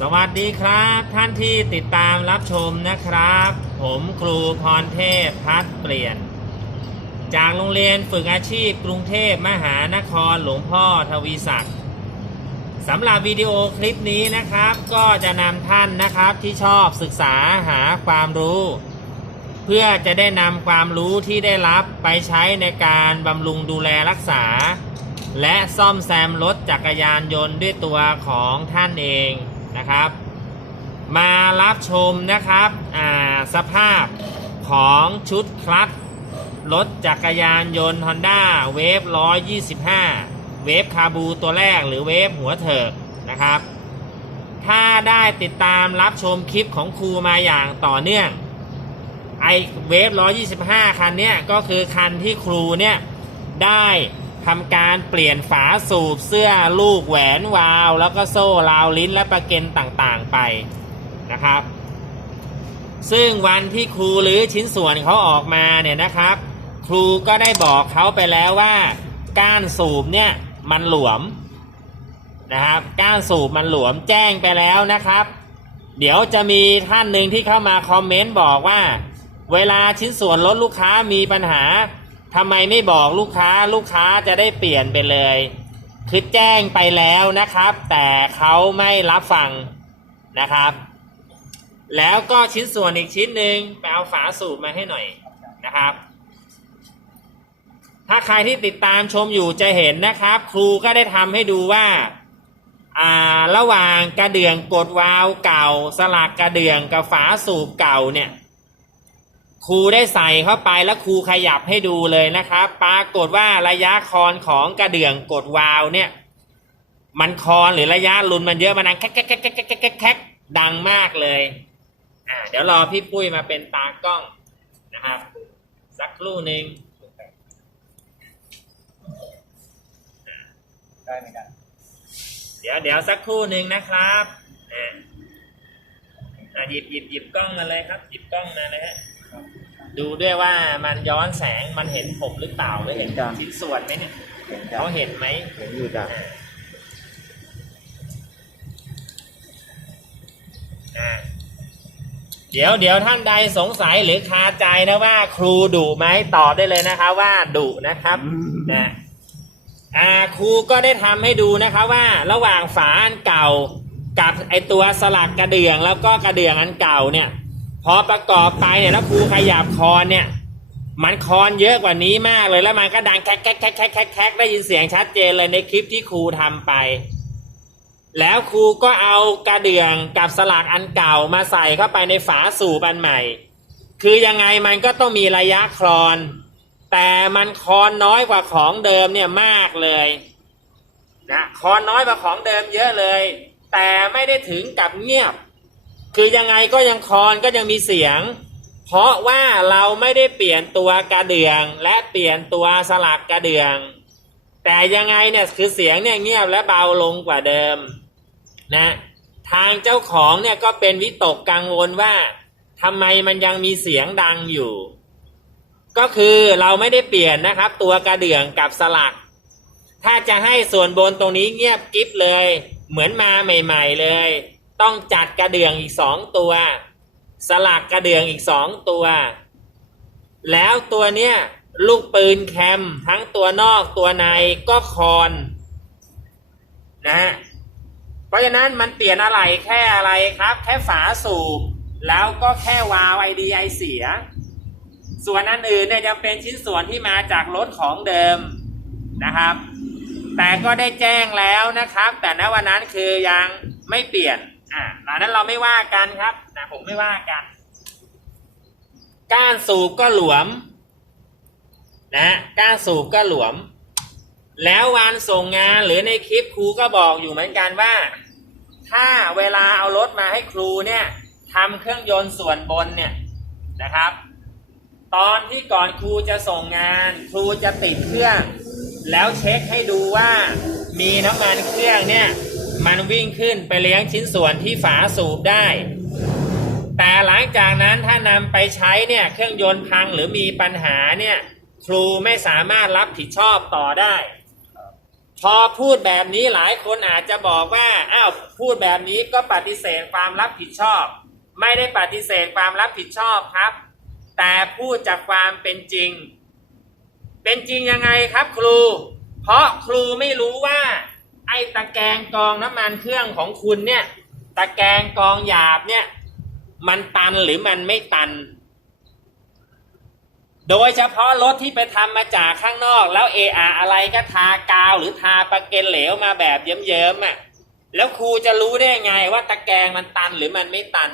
สวัสดีครับท่านที่ติดตามรับชมนะครับ ผมครูพรเทพพัฒน์เปลี่ยน จากโรงเรียนฝึกอาชีพกรุงเทพมหานครหลวงพ่อทวีศักดิ์สำหรับวิดีโอคลิปนี้นะครับ ก็จะนำท่านนะครับที่ชอบศึกษาหาความรู้ เพื่อจะได้นำความรู้ที่ได้รับไปใช้ในการบำรุงดูแลรักษา และซ่อมแซมรถจักรยานยนต์ด้วยตัวของท่านเอง นะครับ มารับชมนะครับอ่าสภาพของชุดคลัตช์รถจักรยานยนต์ Honda w a v e 125เวฟคาบูตัวแรกหรือเวฟหัวเถิกนะครับ ถ้าได้ติดตามรับชมคลิปของครูมาอย่างต่อเนื่องไอเวฟ125 คันเนี้ยก็คือคันที่ครูเนี่ยได้ ทำการเปลี่ยนฝาสูบเสื้อลูกแหวนวาล์วแล้วก็โซ่ราวลิ้นและประเก็นต่างๆไปนะครับ ซึ่งวันที่ครูหรือชิ้นส่วนเขาออกมาเนี่ยนะครับ ครูก็ได้บอกเขาไปแล้วว่าก้านสูบเนี่ยมันหลวมนะครับก้านสูบมันหลวมแจ้งไปแล้วนะครับ เดี๋ยวจะมีท่านหนึ่งที่เข้ามาคอมเมนต์บอกว่า เวลาชิ้นส่วนรถลูกค้ามีปัญหา ทำไมไม่บอกลูกค้าลูกค้าจะได้เปลี่ยนไปเลย คือแจ้งไปแล้วนะครับ แต่เขาไม่รับฟังนะครับ แล้วก็ชิ้นส่วนอีกชิ้นหนึ่งไปเอาฝาสูบมาให้หน่อยนะครับ ถ้าใครที่ติดตามชมอยู่จะเห็นนะครับ ครูก็ได้ทำให้ดูว่าอ่าระหว่างกระเดื่องกดวาล์วเก่า สลักกระเดื่องกับฝาสูบเก่าเนี่ย ครูได้ใส่เข้าไปแล้วครูขยับให้ดูเลยนะครับปรากฏว่าระยะคอนของกระเดื่องกดวาล์วเนี่ย มันคอนหรือระยะลุนมันเยอะมันดังแคกแคกแคกแคกแคกแคกแคกดังมากเลยอ่าเดี๋ยวรอพี่ปุ้ยมาเป็นตากล้องนะครับ สักครู่หนึ่งได้เหมือนกันเดี๋ยวเดี๋ยวสักครู่หนึ่งนะครับอ่าอะหยิบหยิบหยิบกล้องมาเลยครับ หยิบกล้องมาเลยฮะ ดูด้วยว่ามันย้อนแสงมันเห็นผมหรือเปล่าหรือเห็นชิ้นส่วนไหมเนี่ยเห็นจ้ะเขาเห็นไหมเห็นอยู่จ้ะอ่าอ่าเดี๋ยวเดี๋ยวท่านใดสงสัยหรือคาใจนะว่า ครูดุไหมตอบได้เลยนะคะว่าดุนะครับนะอ่าครูก็ได้ทำให้ดูนะคะว่าระหว่างฝาอันเก่ากับไอตัวสลักกระเดื่องแล้วก็กระเดื่องอันเก่าเนี่ย พอประกอบไปเนี่ยแล้วครูขยับคอนเนี่ย มันคอนเยอะกว่านี้มากเลยแล้วมันก็ดังแคกแคกแคกแคกแคกแคกได้ยินเสียงชัดเจนเลยในคลิปที่ครูทำไป แล้วครูก็เอากระเดื่องกับสลักอันเก่ามาใส่เข้าไปในฝาสูบอันใหม่ คือยังไงมันก็ต้องมีระยะคลอน แต่มันคอนน้อยกว่าของเดิมเนี่ยมากเลยนะคอนน้อยกว่าของเดิมเยอะเลย แต่ไม่ได้ถึงกับเงียบ คือยังไงก็ยังคอนก็ยังมีเสียง เพราะว่าเราไม่ได้เปลี่ยนตัวกระเดื่อง และเปลี่ยนตัวสลักกระเดื่อง แต่ยังไงเนี่ยคือเสียงเนี่ยเงียบและเบาลงกว่าเดิมนะทางเจ้าของเนี่ยก็เป็นวิตกกังวลว่าทำไมมันยังมีเสียงดังอยู่ ก็คือเราไม่ได้เปลี่ยนนะครับ ตัวกระเดื่องกับสลัก ถ้าจะให้ส่วนบนตรงนี้เงียบกิ๊บเลย เหมือนมาใหม่ ๆเลย ต้องจัดกระเดื่องอีกสองตัว สลักกระเดื่องอีกสองตัว แล้วตัวเนี้ยลูกปืนแคมทั้งตัวนอกตัวในก็คอนนะฮะเพราะฉะนั้นมันเปลี่ยนอะไรแค่อะไรครับ แค่ฝาสูบแล้วก็แค่วาวไอดีไอเสีย ส่วนอันอื่นเนี่ยจะเป็นชิ้นส่วนที่มาจากรถของเดิมนะครับ แต่ก็ได้แจ้งแล้วนะครับ แต่ณวันนั้นคือยังไม่เปลี่ยน อ่าอันนั้นเราไม่ว่ากันครับนะผมไม่ว่ากัน ก้านสูบก็หลวม นะก้านสูบก็หลวม แล้ววันส่งงานหรือในคลิปครูก็บอกอยู่เหมือนกันว่า ถ้าเวลาเอารถมาให้ครูเนี่ยทำเครื่องยนต์ส่วนบนเนี่ยนะครับ ตอนที่ก่อนครูจะส่งงาน ครูจะติดเครื่อง แล้วเช็คให้ดูว่ามีน้ำมันเครื่องเนี่ย มันวิ่งขึ้นไปเลี้ยงชิ้นส่วนที่ฝาสูบได้ แต่หลังจากนั้นถ้านำไปใช้เนี่ยเครื่องยนต์พังหรือมีปัญหาเนี่ยครูไม่สามารถรับผิดชอบต่อได้ พอพูดแบบนี้หลายคนอาจจะบอกว่าอ้าวพูดแบบนี้ก็ปฏิเสธความรับผิดชอบ ไม่ได้ปฏิเสธความรับผิดชอบครับ แต่พูดจากความเป็นจริง เป็นจริงยังไงครับครู เพราะครูไม่รู้ว่า ไอ้ตะแกรงกรองน้ำมันเครื่องของคุณเนี่ย ตะแกรงกรองหยาบเนี่ย มันตันหรือมันไม่ตัน โดยเฉพาะรถที่ไปทำมาจากข้างนอก แล้วเออาอะไรก็ทากาวหรือทาปะเกนเหลวมาแบบเยิ้มๆอะแล้วครูจะรู้ได้ไงว่าตะแกรงมันตันหรือมันไม่ตัน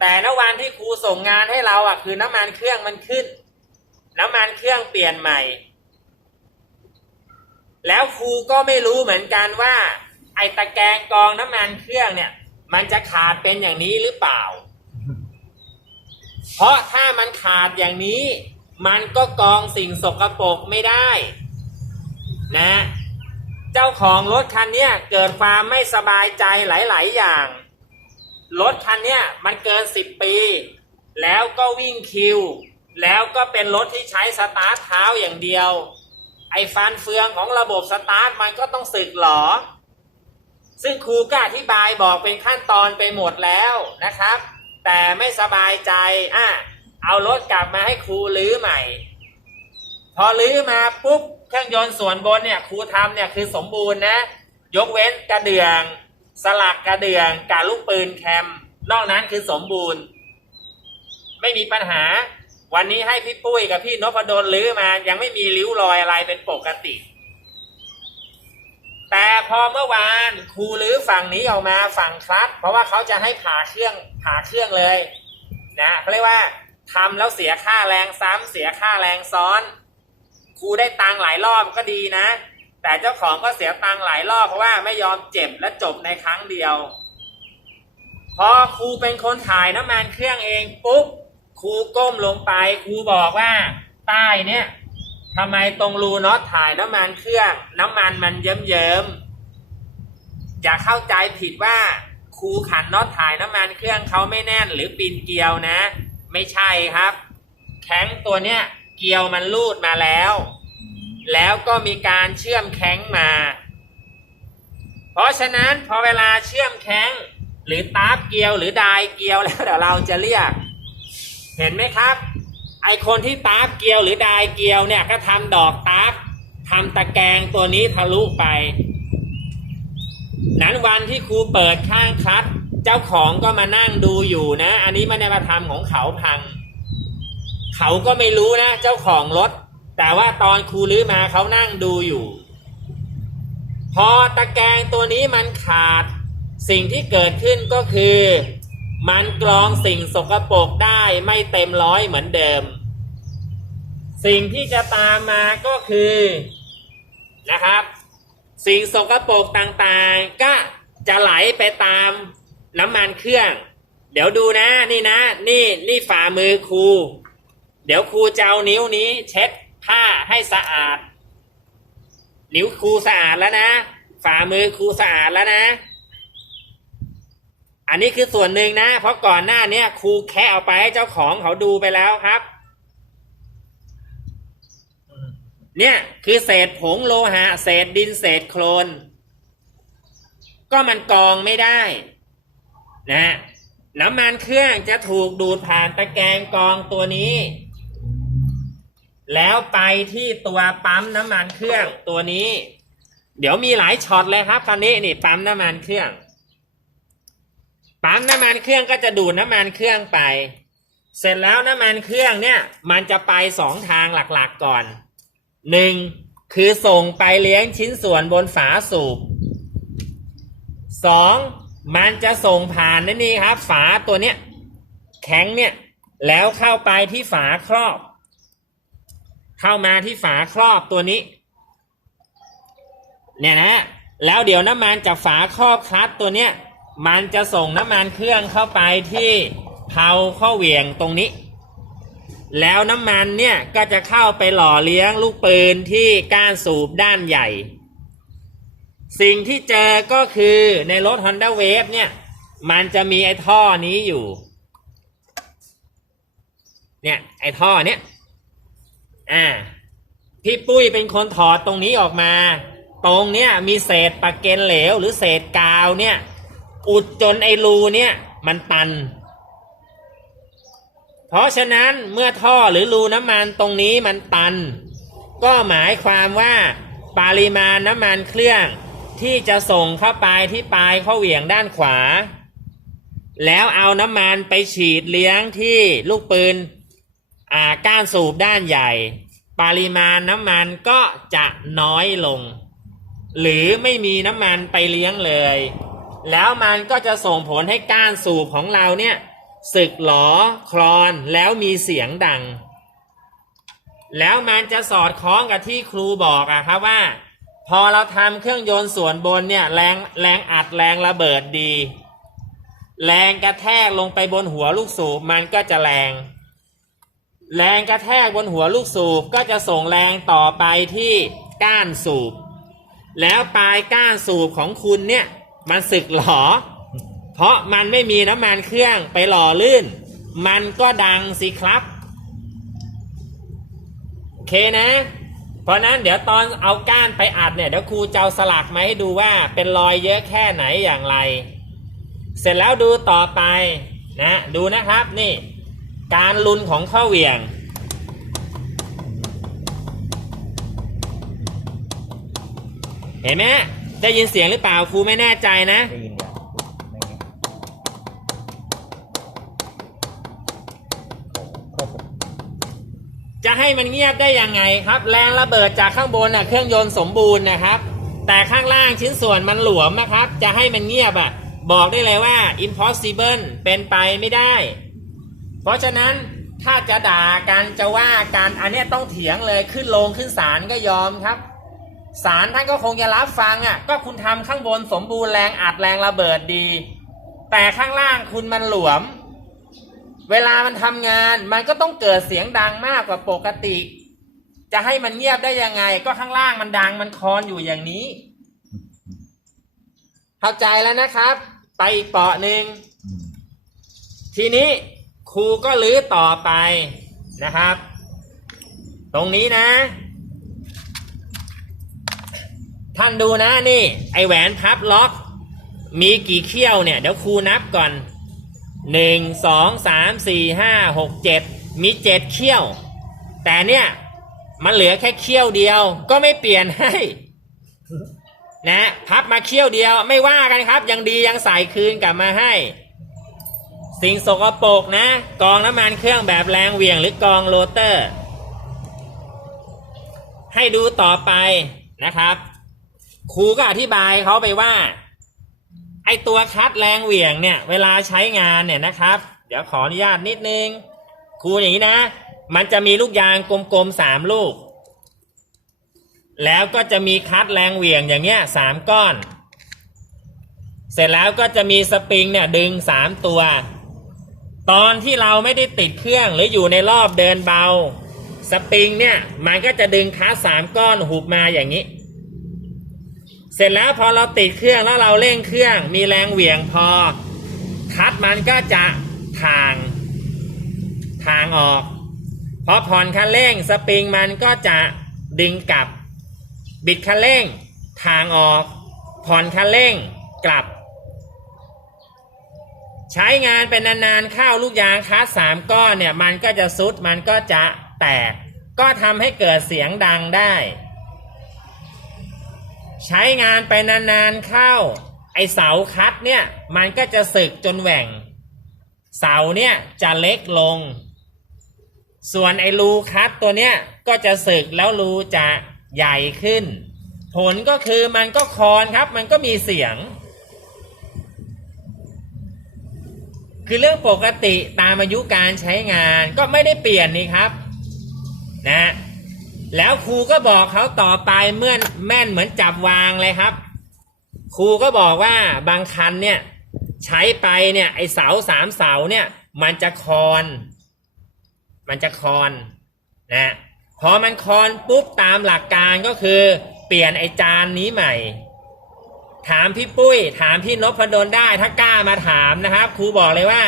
แต่ณวันที่ครูส่งงานให้เราอะ คือน้ำมันเครื่องมันขึ้น น้ำมันเครื่องเปลี่ยนใหม่ แล้วครูก็ไม่รู้เหมือนกันว่า ไอ้ตะแกรงกรองน้ำมันเครื่องเนี่ย มันจะขาดเป็นอย่างนี้หรือเปล่า เพราะถ้ามันขาดอย่างนี้ มันก็กรองสิ่งสกปรกไม่ได้ นะ เจ้าของรถคันนี้เกิดความไม่สบายใจหลาย ๆ อย่าง รถคันนี้มันเกินสิบปี แล้วก็วิ่งคิว แล้วก็เป็นรถที่ใช้สตาร์ทเท้าอย่างเดียว ไอ้ฟันเฟืองของระบบสตาร์ทมันก็ต้องสึกหรอ ซึ่งครูก็อธิบายบอกเป็นขั้นตอนไปหมดแล้วนะครับ แต่ไม่สบายใจอะเอารถกลับมาให้ครูลื้อใหม่ พอลื้อมาปุ๊บเครื่องยนต์ส่วนบนเนี่ยครูทำเนี่ยคือสมบูรณ์นะ ยกเว้นกระเดื่อง สลักกระเดื่องกับลูกปืนแคมนอกนั้นคือสมบูรณ์ ไม่มีปัญหา วันนี้ให้พี่ปุ้ยกับพี่นพดลลื้อมา ยังไม่มีริ้วรอยอะไรเป็นปกติ แต่พอเมื่อวานครูรื้อฝั่งนี้ออกมาฝั่งคลัตเพราะว่าเขาจะให้ผ่าเครื่องผ่าเครื่องเลยนะเขาเรียกว่าทำแล้วเสียค่าแรงซ้ำเสียค่าแรงซ้อนครูได้ตังค์หลายรอบก็ดีนะ แต่เจ้าของก็เสียตังค์หลายรอบเพราะว่าไม่ยอมเจ็บและจบในครั้งเดียว พอครูเป็นคนถ่ายน้ำมันเครื่องเองปุ๊บ ครูก้มลงไปครูบอกว่า ใต้เนี่ยทำไมตรงรูน็อตถ่ายน้ำมันเครื่อง น้ำมันมันเยิ้มๆอย่าเข้าใจผิดว่าครูขันน็อตถ่ายน้ำมันเครื่องเขาไม่แน่นหรือปีนเกลียวนะ ไม่ใช่ครับ แข้งตัวเนี้ยเกลียวมันรูดมาแล้ว แล้วก็มีการเชื่อมแข้งมา เพราะฉะนั้นพอเวลาเชื่อมแข้งหรือตาบเกลียวหรือดายเกลียวแล้วเดี๋ยวเราจะเรียก เห็นไหมครับ ไอคนที่ตาบเกลียวหรือดายเกลียวเนี่ยก็ทำดอกตาบทำตะแกรงตัวนี้ทะลุไป นั้นวันที่ครูเปิดข้างคลัด เจ้าของก็มานั่งดูอยู่นะ อันนี้ไม่ได้มาทำของเขาพัง เขาก็ไม่รู้นะ เจ้าของรถ แต่ว่าตอนครูลื้อมาเขานั่งดูอยู่ พอตะแกรงตัวนี้มันขาด สิ่งที่เกิดขึ้นก็คือ มันกรองสิ่งสกปรกได้ไม่เต็มร้อยเหมือนเดิม สิ่งที่จะตามมาก็คือนะครับ สิ่งสกปรกต่างๆ ก็จะไหลไปตามน้ำมันเครื่อง เดี๋ยวดูนะนี่นะ นี่นี่ฝ่ามือครู เดี๋ยวครูจะเอานิ้วนี้ เช็ดผ้าให้สะอาด นิ้วครูสะอาดแล้วนะ ฝ่ามือครูสะอาดแล้วนะ อันนี้คือส่วนหนึ่งนะ เพราะก่อนหน้าเนี้ยครูแค่เอาไปให้เจ้าของเขาดูไปแล้วครับ เนี่ยคือเศษผงโลหะ เศษดินเศษโคลน ก็มันกองไม่ได้ นะน้ำมันเครื่องจะถูกดูดผ่านตะแกรงกองตัวนี้ แล้วไปที่ตัวปั๊มน้ำมันเครื่องตัวนี้ เดี๋ยวมีหลายช็อตเลยครับคราวนี้นี่ปั๊มน้ำมันเครื่อง ปั๊มน้ำมันเครื่องก็จะดูดน้ำมันเครื่องไป เสร็จแล้วน้ำมันเครื่องเนี่ย มันจะไปสองทางหลักๆก่อนหนึ่งคือส่งไปเลี้ยงชิ้นส่วนบนฝาสูบสองมันจะส่งผ่านนี่ครับ ฝาตัวเนี้ยแข็งเนี่ย แล้วเข้าไปที่ฝาครอบ เข้ามาที่ฝาครอบตัวนี้ เนี่ยนะ แล้วเดี๋ยวน้ำมันจากฝาครอบคลัตตัวเนี้ย มันจะส่งน้ำมันเครื่องเข้าไปที่เพาข้อเหวี่ยงตรงนี้ แล้วน้ำมันเนี่ยก็จะเข้าไปหล่อเลี้ยงลูกปืนที่ก้านสูบด้านใหญ่ สิ่งที่เจอก็คือในรถ Honda Wave เนี่ย มันจะมีไอ้ท่อนี้อยู่ เนี่ย ไอ้ท่อเนี้ยอ่าพี่ปุ้ยเป็นคนถอดตรงนี้ออกมา ตรงเนี้ยมีเศษปะเกนเหลวหรือเศษกาวเนี่ย อุดจนไอรูเนี่ยมันตัน เพราะฉะนั้นเมื่อท่อหรือรูน้ำมันตรงนี้มันตัน ก็หมายความว่าปริมาณน้ำมันเครื่องที่จะส่งเข้าไปที่ปลายข้อเหวี่ยงด้านขวา แล้วเอาน้ำมันไปฉีดเลี้ยงที่ลูกปืนอ่าก้านสูบด้านใหญ่ ปริมาณน้ำมันก็จะน้อยลง หรือไม่มีน้ำมันไปเลี้ยงเลย แล้วมันก็จะส่งผลให้ก้านสูบของเราเนี่ยสึกหลอคลอนแล้วมีเสียงดัง แล้วมันจะสอดคล้องกับที่ครูบอกอะครับว่า พอเราทำเครื่องยนต์ส่วนบนเนี่ยแรงแรงอัดแรงระเบิดดี แรงกระแทกลงไปบนหัวลูกสูบมันก็จะแรง แรงกระแทกบนหัวลูกสูบก็จะส่งแรงต่อไปที่ก้านสูบ แล้วปลายก้านสูบของคุณเนี่ย มันสึกหลอเพราะมันไม่มีน้ำมันเครื่องไปหล่อลื่น มันก็ดังสิครับ โอเคนะ เพราะนั้นเดี๋ยวตอนเอาก้านไปอัดเนี่ยเดี๋ยวครูจะเอาสลักมาให้ดูว่าเป็นรอยเยอะแค่ไหนอย่างไร เสร็จแล้วดูต่อไปนะ ดูนะครับนี่ การลุนของข้อเหวี่ยงเห็นไหม ได้ยินเสียงหรือเปล่าครูไม่แน่ใจนะ ได้ยินอย่างไม่ไงโอ้โหจะให้มันเงียบได้ยังไงครับ แรงระเบิดจากข้างบนน่ะเครื่องยนต์สมบูรณ์นะครับ แต่ข้างล่างชิ้นส่วนมันหลวมนะครับ จะให้มันเงียบอะ บอกได้เลยว่า impossible เป็นไปไม่ได้ เพราะฉะนั้นถ้าจะด่ากันจะว่ากันอันเนี้ยต้องเถียงเลยขึ้นลงขึ้นศาลก็ยอมครับ ศาลท่านก็คงจะรับฟังอะ ก็คุณทำข้างบนสมบูรณ์แรงอัดแรงระเบิดดี แต่ข้างล่างคุณมันหลวม เวลามันทำงานมันก็ต้องเกิดเสียงดังมากกว่าปกติ จะให้มันเงียบได้ยังไง ก็ข้างล่างมันดังมันคอนอยู่อย่างนี้ เข้าใจแล้วนะครับ ไปอีกเปาะหนึ่งทีนี้ครูก็ลื้อต่อไปนะครับ ตรงนี้นะ ท่านดูนะนี่ ไอแหวนพับล็อก มีกี่เขี้ยวเนี่ย เดี๋ยวครูนับก่อนหนึ่งสองสามสี่ห้าหกเจ็ดมีเจ็ดเขี้ยว แต่เนี่ยมันเหลือแค่เขี้ยวเดียว ก็ไม่เปลี่ยนให้ นะพับมาเขี้ยวเดียวไม่ว่ากันครับ ยังดียังใส่คืนกลับมาให้ สิ่งสกปรกนะ กองน้ำมันเครื่องแบบแรงเหวี่ยงหรือกองโรเตอร์ ให้ดูต่อไปนะครับ ครูก็อธิบายเขาไปว่า ไอตัวคัดแรงเหวี่ยงเนี่ย เวลาใช้งานเนี่ยนะครับ เดี๋ยวขออนุญาตนิดนึง ครูอย่างนี้นะ มันจะมีลูกยางกลมๆสามลูก แล้วก็จะมีคัดแรงเหวี่ยงอย่างเงี้ยสามก้อน เสร็จแล้วก็จะมีสปริงเนี่ยดึงสามตัว ตอนที่เราไม่ได้ติดเครื่องหรืออยู่ในรอบเดินเบา สปริงเนี่ยมันก็จะดึงคัสสามก้อนหุบมาอย่างนี้ เสร็จแล้วพอเราติดเครื่องแล้วเราเร่งเครื่อง มีแรงเหวี่ยงพอ คัดมันก็จะทางทางออกพอผ่อนคันเร่งสปริงมันก็จะดึงกลับ บิดคันเร่ง ทางออก ผ่อนคันเร่งกลับ ใช้งานเป็นนานๆเข้าลูกยางคัสสามก้อนเนี่ยมันก็จะซุดมันก็จะแตก ก็ทำให้เกิดเสียงดังได้ ใช้งานไปนานๆเข้า ไอเสาคัดเนี่ยมันก็จะสึกจนแหว่ง เสาเนี่ยจะเล็กลง ส่วนไอรูคัดตัวเนี้ยก็จะสึกแล้วรูจะใหญ่ขึ้น ผลก็คือมันก็คอนครับ มันก็มีเสียง คือเรื่องปกติตามอายุการใช้งานก็ไม่ได้เปลี่ยนนี่ครับ นะ แล้วครูก็บอกเขาต่อไปเมื่อแม่นเหมือนจับวางเลยครับ ครูก็บอกว่าบางคันเนี่ย ใช้ไปเนี่ย ไอเสาสามเสาเนี่ย มันจะคอน มันจะคอนนะพอมันคอนปุ๊บตามหลักการก็คือ เปลี่ยนไอจานนี้ใหม่ ถามพี่ปุ้ย ถามพี่นพดลได้ถ้ากล้ามาถามนะครับ ครูบอกเลยว่า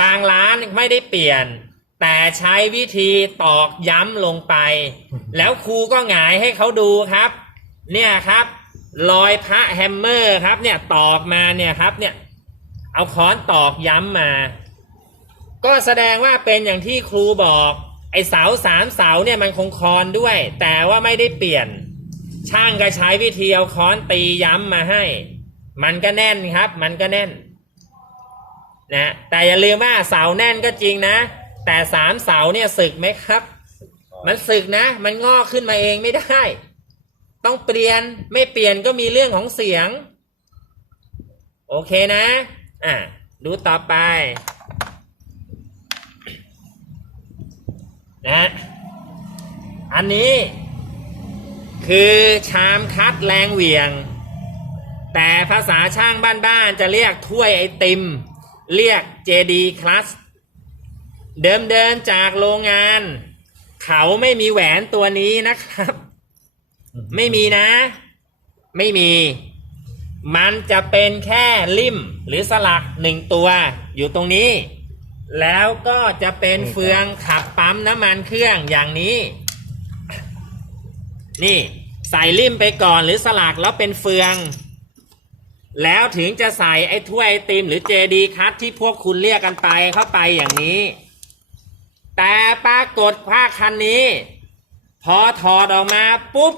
บางร้านไม่ได้เปลี่ยน แต่ใช้วิธีตอกย้ำลงไป แล้วครูก็หงายให้เขาดูครับ เนี่ยครับ รอยพระแฮมเมอร์ครับ เนี่ยตอกมาเนี่ยครับ เนี่ยเอาค้อนตอกย้ำมา ก็แสดงว่าเป็นอย่างที่ครูบอก ไอเสาสามเสาเนี่ยมันคงคอนด้วย แต่ว่าไม่ได้เปลี่ยน ช่างก็ใช้วิธีเอาค้อนตีย้ำมาให้ มันก็แน่นครับ มันก็แน่นนะแต่อย่าลืมว่าเสาแน่นก็จริงนะ แต่สามเสาเนี่ยสึกไหมครับ มันสึกนะ มันงอกขึ้นมาเองไม่ได้ ต้องเปลี่ยนไม่เปลี่ยนก็มีเรื่องของเสียง โอเคนะ อะ ดูต่อไปนะอันนี้ คือชามคัดแรงเหวี่ยง แต่ภาษาช่างบ้านๆจะเรียกถ้วยไอติม เรียก JD Class เดิมเดินจากโรงงาน เขาไม่มีแหวนตัวนี้นะครับ ไม่มีนะ ไม่มี มันจะเป็นแค่ลิ่มหรือสลักหนึ่งตัว อยู่ตรงนี้ แล้วก็จะเป็นเฟืองขับปั๊มน้ำมันเครื่องอย่างนี้ นี่ใส่ลิ่มไปก่อนหรือสลักแล้วเป็นเฟือง แล้วถึงจะใส่ไอ้ถ้วยไอติมหรือเจดีคัทที่พวกคุณเรียกกันไปเข้าไปอย่างนี้ แต่ปรากฏผ้าคันนี้ พอถอดออกมาปุ๊บ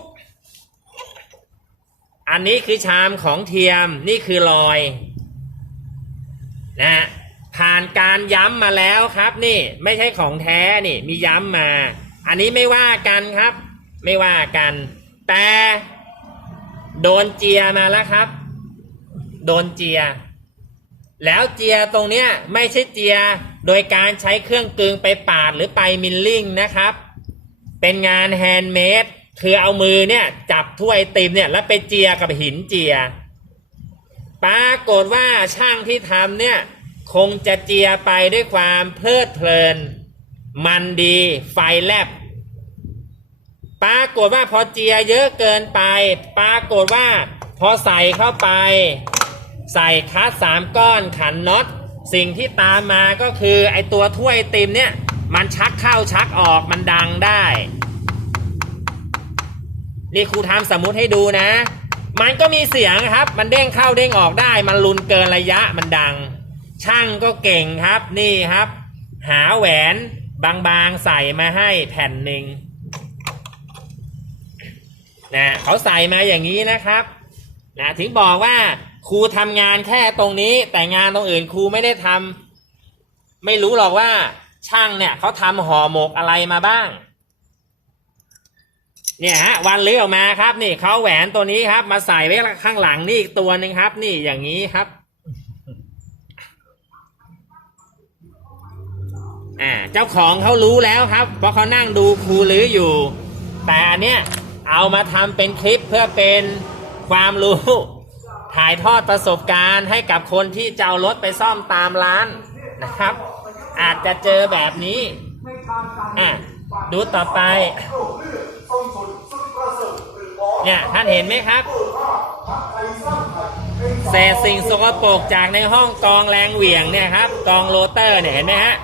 อันนี้คือชามของเทียมนี่คือรอยนะผ่านการย้ำมาแล้วครับ นี่ไม่ใช่ของแท้นี่มีย้ำมา อันนี้ไม่ว่ากันครับ ไม่ว่ากัน แต่โดนเจียมาแล้วครับ โดนเจีย แล้วเจียตรงเนี้ยไม่ใช่เจียโดยการใช้เครื่องกลึงไปปาดหรือไปมิลลิ่งนะครับ เป็นงานแฮนด์เมดคือเอามือเนี่ยจับถ้วยติมเนี่ยแล้วไปเจียกับหินเจีย ปรากฏว่าช่างที่ทำเนี่ยคงจะเจียไปด้วยความเพลิดเพลิน มันดีไฟแลบปรากฏว่าพอเจียเยอะเกินไป ปรากฏว่าพอใส่เข้าไป ใส่คัสสามก้อนขันน็อตสิ่งที่ตามมาก็คือไอตัวถ้วยไอติมเนี่ย มันชักเข้าชักออกมันดังได้ นี่ครูทำสมมุติให้ดูนะ มันก็มีเสียงครับ มันเด้งเข้าเด้งออกได้ มันลุนเกินระยะมันดัง ช่างก็เก่งครับนี่ครับ หาแหวนบางๆใส่มาให้แผ่นหนึ่งนะเขาใส่มาอย่างนี้นะครับนะถึงบอกว่า ครูทำงานแค่ตรงนี้ แต่งานตรงอื่นครูไม่ได้ทำไม่รู้หรอกว่า ช่างเนี่ยเขาทำห่อหมกอะไรมาบ้าง เนี่ยฮะวันลื้อออกมาครับ นี่เขาแหวนตัวนี้ครับ มาใส่ไว้ข้างหลังนี่อีกตัวหนึ่งครับ นี่อย่างนี้ครับอ่าเจ้าของเขารู้แล้วครับ เพราะเขานั่งดูครูลื้ออยู่ แต่อันเนี้ยเอามาทำเป็นคลิปเพื่อเป็นความรู้ ถ่ายทอดประสบการณ์ให้กับคนที่จะเอารถไปซ่อมตามร้านนะครับ อาจจะเจอแบบนี้อะดูต่อไป เนี่ยท่านเห็นไหมครับเศษสิ่งสกปรกจากในห้องกองแรงเหวี่ยงเนี่ยครับกองโรเตอร์เนี่ยเห็นไหมฮะ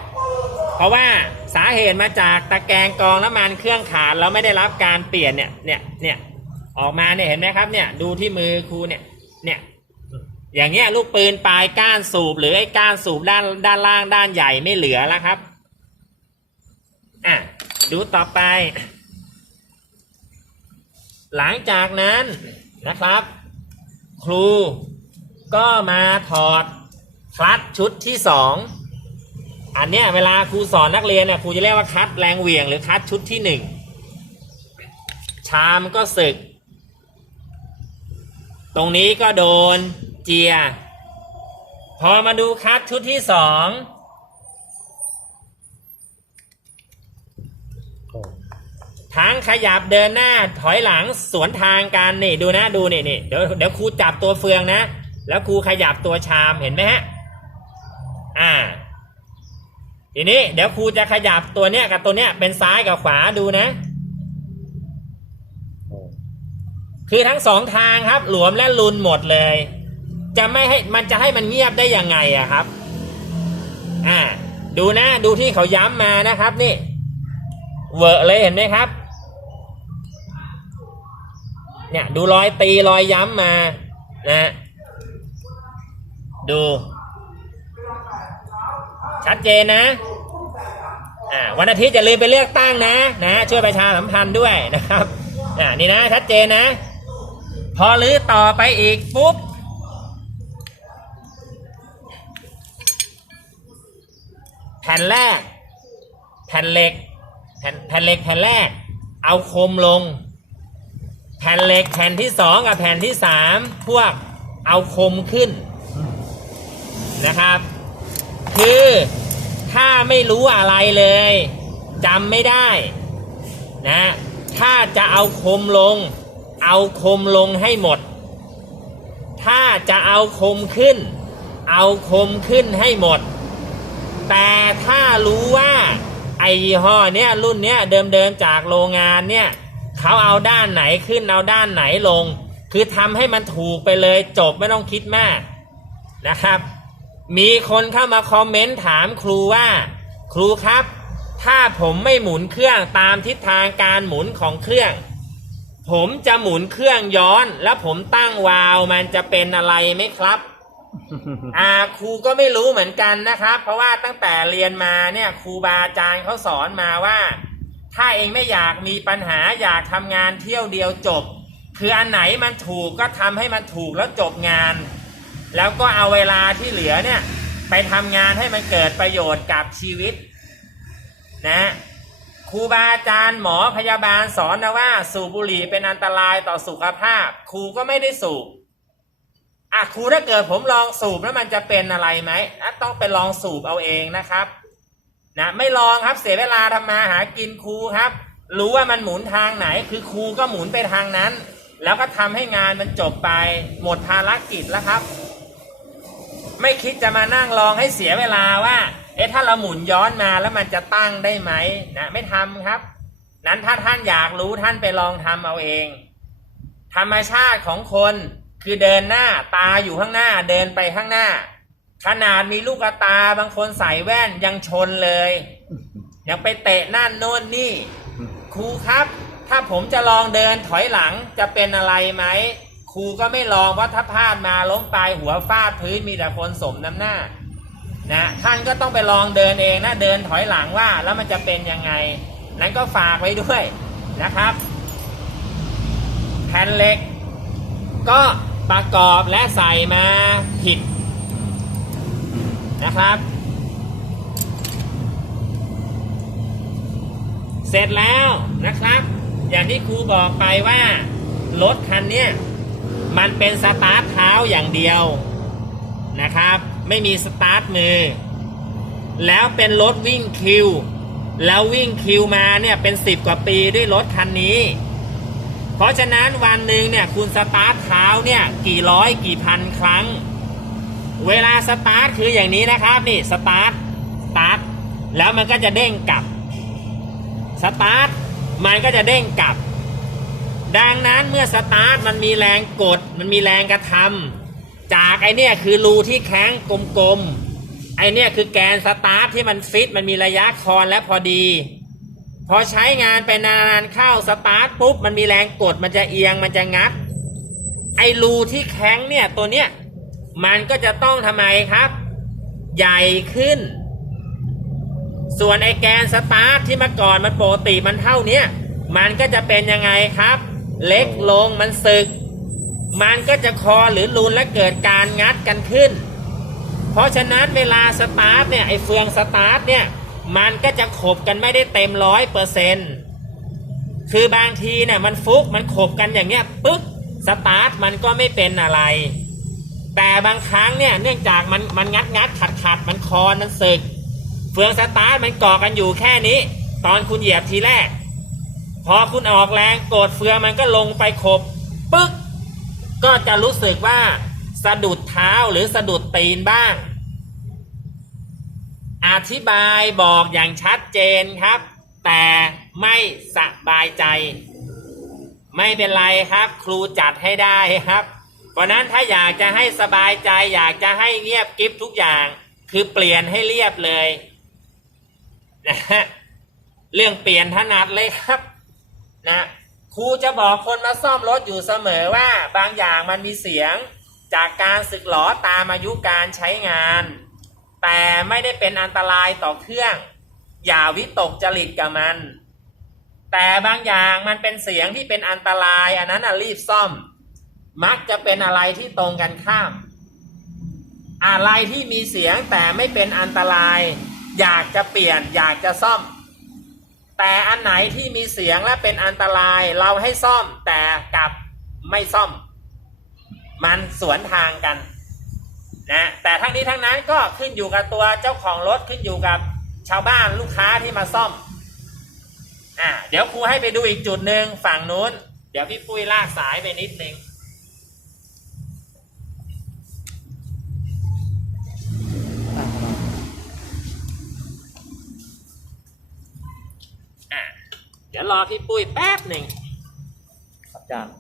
เพราะว่าสาเหตุมาจากตะแกรงกองน้ำมันเครื่องขาดแล้วไม่ได้รับการเปลี่ยนเนี่ยเนี่ยเนี่ยออกมาเนี่ยเห็นไหมครับเนี่ยดูที่มือครูเนี่ย เนี่ย อย่างเงี้ยลูกปืนปลายก้านสูบหรือไอ้ก้านสูบด้านด้านล่างด้านใหญ่ไม่เหลือแล้วครับ อะ ดูต่อไป หลังจากนั้นนะครับ ครูก็มาถอดคลัตชุดที่สองอันเนี้ยเวลาครูสอนนักเรียนเนี่ยครูจะเรียกว่าคัดแรงเหวี่ยงหรือคัดชุดที่หนึ่งชามก็สึก ตรงนี้ก็โดนเจีย พอมาดูคัดชุดที่สองทั้งขยับเดินหน้าถอยหลังสวนทางกันนี่ดูนะดูนี่นี่เดี๋ยวเดี๋ยวครูจับตัวเฟืองนะ แล้วครูขยับตัวชามเห็นไหมฮะอ่าทีนี้เดี๋ยวครูจะขยับตัวเนี้ยกับตัวเนี้ยเป็นซ้ายกับขวาดูนะ โอ้ คือทั้งสองทางครับ หลวมและลุนหมดเลย จะไม่ให้มันจะให้มันเงียบได้ยังไงอะครับ อ่า ดูนะ ดูที่เขาย้ำมานะครับนี่ เวอร์เลยเห็นไหมครับ เนี่ย ดูรอยตีรอยย้ำมานะดู ชัดเจนนะอ่าวันอาทิตย์อย่าลืมไปเลือกตั้งนะ นะ ช่วยประชาสัมพันธ์ด้วยนะครับอ่านี่นะ ชัดเจนนะ พอรื้อต่อไปอีกปุ๊บ แผ่นแรก แผ่นเหล็ก แผ่นแผ่นเหล็กแผ่นแรก เอาคมลง แผ่นเหล็กแผ่นที่สองกับแผ่นที่สามพวกเอาคมขึ้นนะครับ คือถ้าไม่รู้อะไรเลยจำไม่ได้นะ ถ้าจะเอาคมลง เอาคมลงให้หมด ถ้าจะเอาคมขึ้น เอาคมขึ้นให้หมด แต่ถ้ารู้ว่าไอยี่ห้อเนี้ยรุ่นเนี้ยเดิมๆจากโรงงานเนี่ยเขาเอาด้านไหนขึ้นเอาด้านไหนลง คือทำให้มันถูกไปเลยจบไม่ต้องคิดมากนะครับ มีคนเข้ามาคอมเมนต์ถามครูว่า ครูครับ ถ้าผมไม่หมุนเครื่องตามทิศทางการหมุนของเครื่อง ผมจะหมุนเครื่องย้อน แล้วผมตั้งวาล์วมันจะเป็นอะไรไหมครับ อ่าครูก็ไม่รู้เหมือนกันนะครับ เพราะว่าตั้งแต่เรียนมาเนี่ยครูบาอาจารย์เขาสอนมาว่า ถ้าเองไม่อยากมีปัญหาอยากทำงานเที่ยวเดียวจบ คืออันไหนมันถูกก็ทำให้มันถูกแล้วจบงาน แล้วก็เอาเวลาที่เหลือเนี่ย ไปทำงานให้มันเกิดประโยชน์กับชีวิต นะ ครูบาอาจารย์หมอพยาบาลสอนนะว่า สูบบุหรี่เป็นอันตรายต่อสุขภาพ ครูก็ไม่ได้สูบอะครูถ้าเกิดผมลองสูบแล้วมันจะเป็นอะไรไหมอะต้องไปลองสูบเอาเองนะครับนะไม่ลองครับเสียเวลาทำมาหากินครูครับ รู้ว่ามันหมุนทางไหน คือครูก็หมุนไปทางนั้น แล้วก็ทำให้งานมันจบไปหมดภารกิจแล้วครับ ไม่คิดจะมานั่งลองให้เสียเวลาว่า อ๊ะถ้าเราหมุนย้อนมาแล้วมันจะตั้งได้ไหมนะไม่ทำครับ นั้นถ้าท่านอยากรู้ท่านไปลองทำเอาเอง ธรรมชาติของคนคือเดินหน้าตาอยู่ข้างหน้าเดินไปข้างหน้า ขนาดมีลูกตาบางคนใส่แว่นยังชนเลย ยังไปเตะนั่นโน่นนี่ ครูครับ ถ้าผมจะลองเดินถอยหลังจะเป็นอะไรไหมครูก็ไม่ลองเพราะถ้าพลาดมาล้มไปหัวฟาดพื้นมีแต่คนสมน้ำหน้า นะท่านก็ต้องไปลองเดินเองนะเดินถอยหลังว่าแล้วมันจะเป็นยังไง นั้นก็ฝากไว้ด้วยนะครับแผ่นเหล็ก ก็ประกอบและใส่มาผิดนะครับ เสร็จแล้วนะครับ อย่างที่ครูบอกไปว่ารถคันนี้มันเป็นสตาร์ทเท้าอย่างเดียวนะครับ ไม่มีสตาร์ทมือ แล้วเป็นรถวิ่งคิว แล้ววิ่งคิวมาเนี่ยเป็นสิบกว่าปีด้วยรถคันนี้ เพราะฉะนั้นวันหนึ่งเนี่ยคุณสตาร์ทเท้าเนี่ยกี่ร้อยกี่พันครั้ง เวลาสตาร์ทคืออย่างนี้นะครับนี่สตาร์ทสตาร์ทแล้วมันก็จะเด้งกลับสตาร์ทมันก็จะเด้งกลับ ดังนั้นเมื่อสตาร์ทมันมีแรงกด มันมีแรงกระทำ จากไอเนี่ยคือรูที่แข้งกลมๆ ไอเนี่ยคือแกนสตาร์ทที่มันฟิตมันมีระยะคอนและพอดี พอใช้งานไปนานๆเข้าสตาร์ทปุ๊บมันมีแรงกดมันจะเอียงมันจะงัด ไอรูที่แข้งเนี่ยตัวเนี้ยมันก็จะต้องทำไมครับ ใหญ่ขึ้น ส่วนไอแกนสตาร์ทที่เมื่อก่อนมันปกติมันเท่าเนี้ยมันก็จะเป็นยังไงครับ เล็กลงมันสึก มันก็จะคอหรือลูนและเกิดการงัดกันขึ้น เพราะฉะนั้นเวลาสตาร์ทเนี่ยไอเฟืองสตาร์ทเนี่ยมันก็จะขบกันไม่ได้เต็มร้อยเปอร์เซนต์คือบางทีเนี่ยมันฟุกมันขบกันอย่างเงี้ยปึ๊กสตาร์ทมันก็ไม่เป็นอะไร แต่บางครั้งเนี่ยเนื่องจากมันมันงัดงัดขัดขัดมันคอนมันสึก เฟืองสตาร์ทมันเกาะกันอยู่แค่นี้ ตอนคุณเหยียบทีแรก พอคุณออกแรงกดเฟืองมันก็ลงไปขบปึ๊ก ก็จะรู้สึกว่าสะดุดเท้าหรือสะดุดตีนบ้าง อธิบายบอกอย่างชัดเจนครับ แต่ไม่สบายใจ ไม่เป็นไรครับ ครูจัดให้ได้ครับ เพราะนั้นถ้าอยากจะให้สบายใจ อยากจะให้เงียบกริบทุกอย่าง คือเปลี่ยนให้เรียบเลยนะฮะเรื่องเปลี่ยนถนัดเลยครับ นะ ครูจะบอกคนมาซ่อมรถอยู่เสมอว่าบางอย่างมันมีเสียงจากการสึกหลอตามอายุการใช้งาน แต่ไม่ได้เป็นอันตรายต่อเครื่อง อย่าวิตกจริตกับมัน แต่บางอย่างมันเป็นเสียงที่เป็นอันตรายอันนั้นรีบซ่อม มักจะเป็นอะไรที่ตรงกันข้าม อะไรที่มีเสียงแต่ไม่เป็นอันตราย อยากจะเปลี่ยนอยากจะซ่อม แต่อันไหนที่มีเสียงและเป็นอันตรายเราให้ซ่อมแต่กลับไม่ซ่อม มันสวนทางกันนะแต่ทั้งนี้ทั้งนั้นก็ขึ้นอยู่กับตัวเจ้าของรถขึ้นอยู่กับชาวบ้านลูกค้าที่มาซ่อมอ่าเดี๋ยวครูให้ไปดูอีกจุดหนึ่งฝั่งนู้น เดี๋ยวพี่ปุ้ยลากสายไปนิดนึง อะ เดี๋ยวรอพี่ปุ้ยแป๊บหนึ่งครับอาจารย์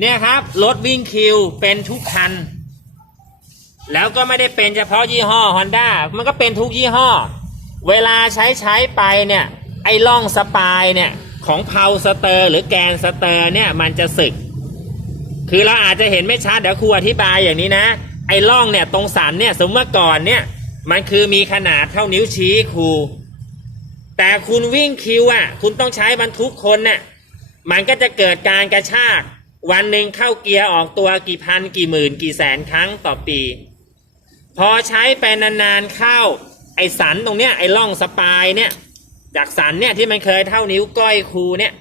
เนี่ยครับ รถวิ่งคิวเป็นทุกคัน แล้วก็ไม่ได้เป็นเฉพาะยี่ห้อ Honda มันก็เป็นทุกยี่ห้อ เวลาใช้ใช้ไปเนี่ย ไอ้ล่องสปายเนี่ย ของเพาสเตอร์หรือแกนสเตอร์เนี่ยมันจะสึก คือเราอาจจะเห็นไม่ชัดเดี๋ยวครูอธิบายอย่างนี้นะ ไอ้ล่องเนี่ยตรงสันเนี่ยสมมติว่าก่อนเนี่ย มันคือมีขนาดเท่านิ้วชี้ครู แต่คุณวิ่งคิวอะ คุณต้องใช้บรรทุกคนน่ะ มันก็จะเกิดการกระชาก วันหนึ่งเข้าเกียร์ออกตัวกี่พันกี่หมื่นกี่แสนครั้งต่อปี พอใช้ไปนานๆเข้า ไอสันตรงเนี้ยไอล่องสปายเนี่ย จากสันเนี่ยที่มันเคยเท่านิ้วก้อยครูเนี่ย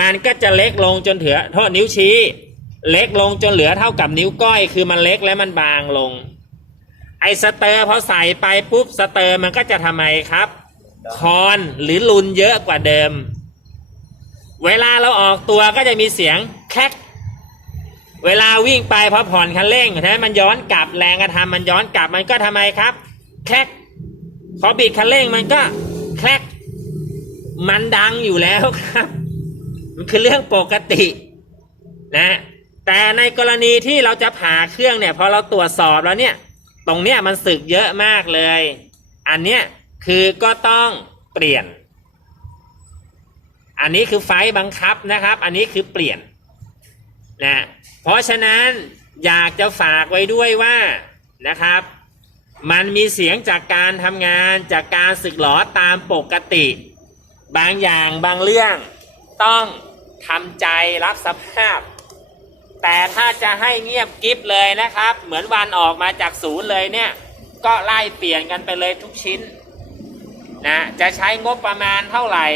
มันก็จะเล็กลงจนเหลือโทษนิ้วชี้ เล็กลงจนเหลือเท่ากับนิ้วก้อย คือมันเล็กและมันบางลง ไอสเตอร์พอใส่ไปปุ๊บสเตอร์มันก็จะทำไมครับ คอนหรือลุนเยอะกว่าเดิม เวลาเราออกตัวก็จะมีเสียงแคกเวลาวิ่งไปพอผ่อนคันเร่งใช่ไหมมันย้อนกลับแรงกระทำมันย้อนกลับมันก็ทำไมครับแคกพอบิดคันเร่งมันก็แคกมันดังอยู่แล้วครับ มันคือเรื่องปกติ นะ แต่ในกรณีที่เราจะผ่าเครื่องเนี่ยพอเราตรวจสอบแล้วเนี่ย ตรงเนี้ยมันสึกเยอะมากเลย อันเนี้ย คือก็ต้องเปลี่ยน อันนี้คือไฟบังคับนะครับ อันนี้คือเปลี่ยนนะเพราะฉะนั้นอยากจะฝากไว้ด้วยว่านะครับ มันมีเสียงจากการทำงานจากการสึกหลอตามปกติ บางอย่างบางเรื่องต้องทำใจรับสภาพ แต่ถ้าจะให้เงียบกริบเลยนะครับ เหมือนวันออกมาจากศูนย์เลยเนี่ย ก็ไล่เปลี่ยนกันไปเลยทุกชิ้น นะจะใช้งบประมาณเท่าไหร่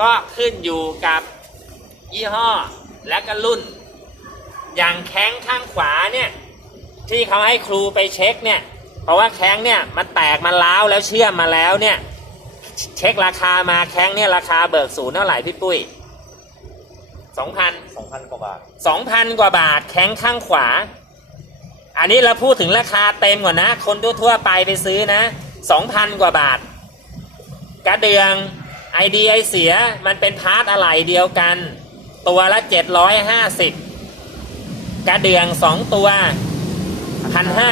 ก็ขึ้นอยู่กับยี่ห้อและก็รุ่น อย่างแข้งข้างขวาเนี่ยที่เขาให้ครูไปเช็คเนี่ยเพราะว่าแข้งเนี่ยมันแตกมันล้าวแล้วเชื่อมมาแล้วเนี่ยเช็คราคามาแข้งเนี่ยราคาเบิกศูนย์เท่าไหร่พี่ปุ้ยสองพันสองพันกว่าบาทสองพันกว่าบาทแข้งข้างขวา อันนี้เราพูดถึงราคาเต็มก่อนนะ คนทั่วๆไปไปซื้อนะสองพันกว่าบาทก ระเดืองไอดีไอเสียมันเป็นพาร์ทอะไหล่เดียวกัน ตัวละเจ็ดร้อยห้าสิบกระเดืองสองตัวพันห้า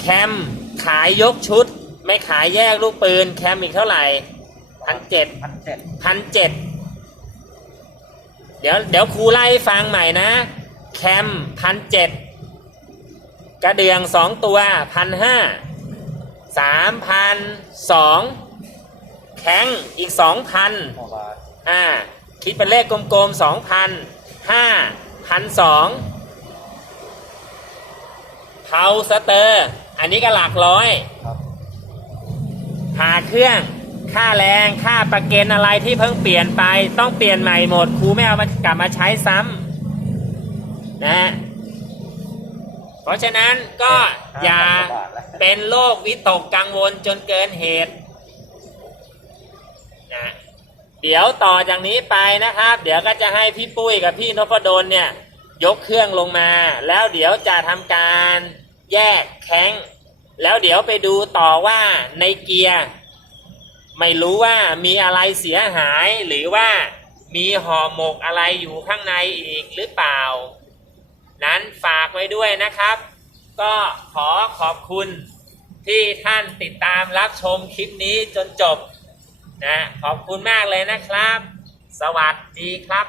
แคมขายยกชุด ไม่ขายแยกลูกปืน แคมอีกเท่าไหร่พันเจ็ดพันเจ็ดพันเจ็ดเดี๋ยวเดี๋ยวครูไล่ให้ฟังใหม่นะ แคมพันเจ็ดกระเดืองสองตัวพันห้า สามพันสองแข้งอีกสองพันกว่าบาทอ่าคิดเป็นเลขกลมๆสองพันห้าพันสองเผาสเตอร์ อันนี้ก็หลักร้อยครับหาเครื่องค่าแรงค่าประกันอะไรที่เพิ่งเปลี่ยนไปต้องเปลี่ยนใหม่หมดครูไม่เอามากลับมาใช้ซ้ำนะฮะ เพราะฉะนั้นก็อย่า5,000กว่าบาทแล้วเป็นโรควิตกกังวลจนเกินเหตุนะเดี๋ยวต่อจากนี้ไปนะครับ เดี๋ยวก็จะให้พี่ปุ้ยกับพี่นพดลเนี่ย ยกเครื่องลงมา แล้วเดี๋ยวจะทำการแยกแข้งแล้วเดี๋ยวไปดูต่อว่าในเกียร์ไม่รู้ว่ามีอะไรเสียหายหรือว่ามีห่อหมกอะไรอยู่ข้างในอีกหรือเปล่า นั้นฝากไว้ด้วยนะครับ ก็ขอขอบคุณที่ท่านติดตามรับชมคลิปนี้จนจบนะขอบคุณมากเลยนะครับ สวัสดีครับ